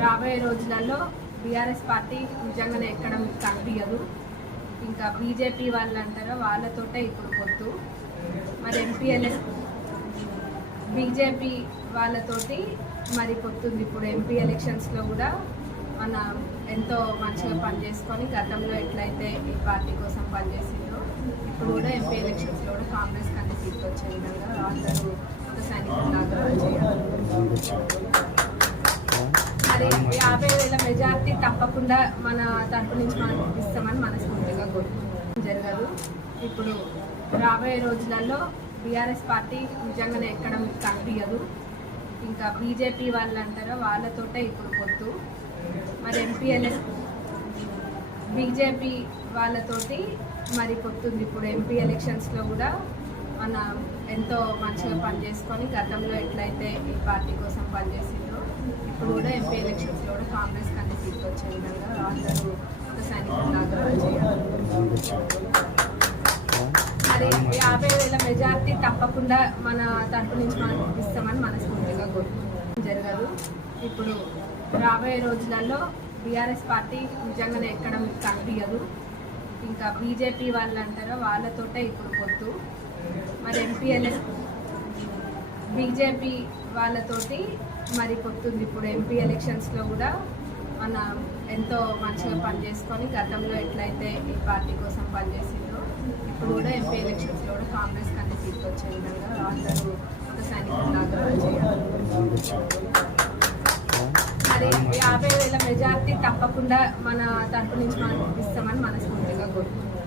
రాబోయే రోజులలో BRS party నిజంగానే ఎక్కడ మీకు కనిపించదు. ఇంకా బీజేపీ వాళ్ళు అంటారో వాళ్ళతోటే ఇప్పుడు పొత్తు. మరి ఎంపీఎల్ఎస్ బీజేపీ వాళ్ళతోటి మరి పొత్తుంది. ఇప్పుడు ఎంపీ ఎలక్షన్స్లో కూడా మన ఎంతో మంచిగా పనిచేసుకొని గతంలో ఎట్లయితే ఈ పార్టీ కోసం పనిచేసిందో ఇప్పుడు కూడా ఎంపీ ఎలక్షన్స్లో కూడా కాంగ్రెస్ కంటే సీట్లు వచ్చే విధంగా అందరూ ఒక సైనికులాగా చేయాలి మరి యాభై వేల మెజార్టీ తప్పకుండా మన తరపు నుంచి మనం ఇస్తామని మనస్ఫూర్తిగా కోరుకుంటున్నాం. జరగదు. ఇప్పుడు రాబోయే రోజులలో బీఆర్ఎస్ పార్టీ నిజంగానే ఎక్కడ మీకు కనిపించదు. ఇంకా బీజేపీ వాళ్ళు అంటారో వాళ్ళతోటే ఇప్పుడు పొత్తు. మరి ఎంపీఎల్ఎస్ బీజేపీ వాళ్ళతోటి మరి పొత్తుంది. ఇప్పుడు ఎంపీ ఎలక్షన్స్లో కూడా మన ఎంతో మంచిగా పనిచేసుకొని గతంలో ఎట్లయితే ఈ పార్టీ కోసం పనిచేసిందో ఇప్పుడు కూడా ఎంపీ ఎలక్షన్స్లో కూడా కాంగ్రెస్ కన్నా సీట్లు వచ్చే విధంగా అందరూ ఒక సైనికులాగా మరి యాభై వేల మెజార్టీ తప్పకుండా మన తరపు నుంచి మనం ఇస్తామని మనస్ఫూర్తిగా కోరుకుంటున్నాం. జరగదు. ఇప్పుడు రాబోయే రోజులలో బీఆర్ఎస్ పార్టీ నిజంగానే ఎక్కడ మీకు కనిపించదు ఇంకా బీజేపీ వాళ్ళు అంటారో వాళ్ళతోటే ఇప్పుడు పొత్తు. మరి ఎంపీ బీజేపీ వాళ్ళతోటి మరి పొత్తుంది. ఇప్పుడు ఎంపీ ఎలక్షన్స్లో కూడా మన ఎంతో మంచిగా పనిచేసుకొని గతంలో ఎట్లయితే ఈ పార్టీ కోసం పనిచేసిందో ఇప్పుడు కూడా ఎంపీ ఎలక్షన్స్లో కూడా కాంగ్రెస్ కంటే సీట్లు వచ్చే విధంగా అందరూ ఒక సైనికులాగా చేయాలి మరి యాభై వేల మెజార్టీ తప్పకుండా మన తరపు నుంచి మనం ఇస్తామని మనస్ఫూర్తిగా కోరుకుంటున్నాం.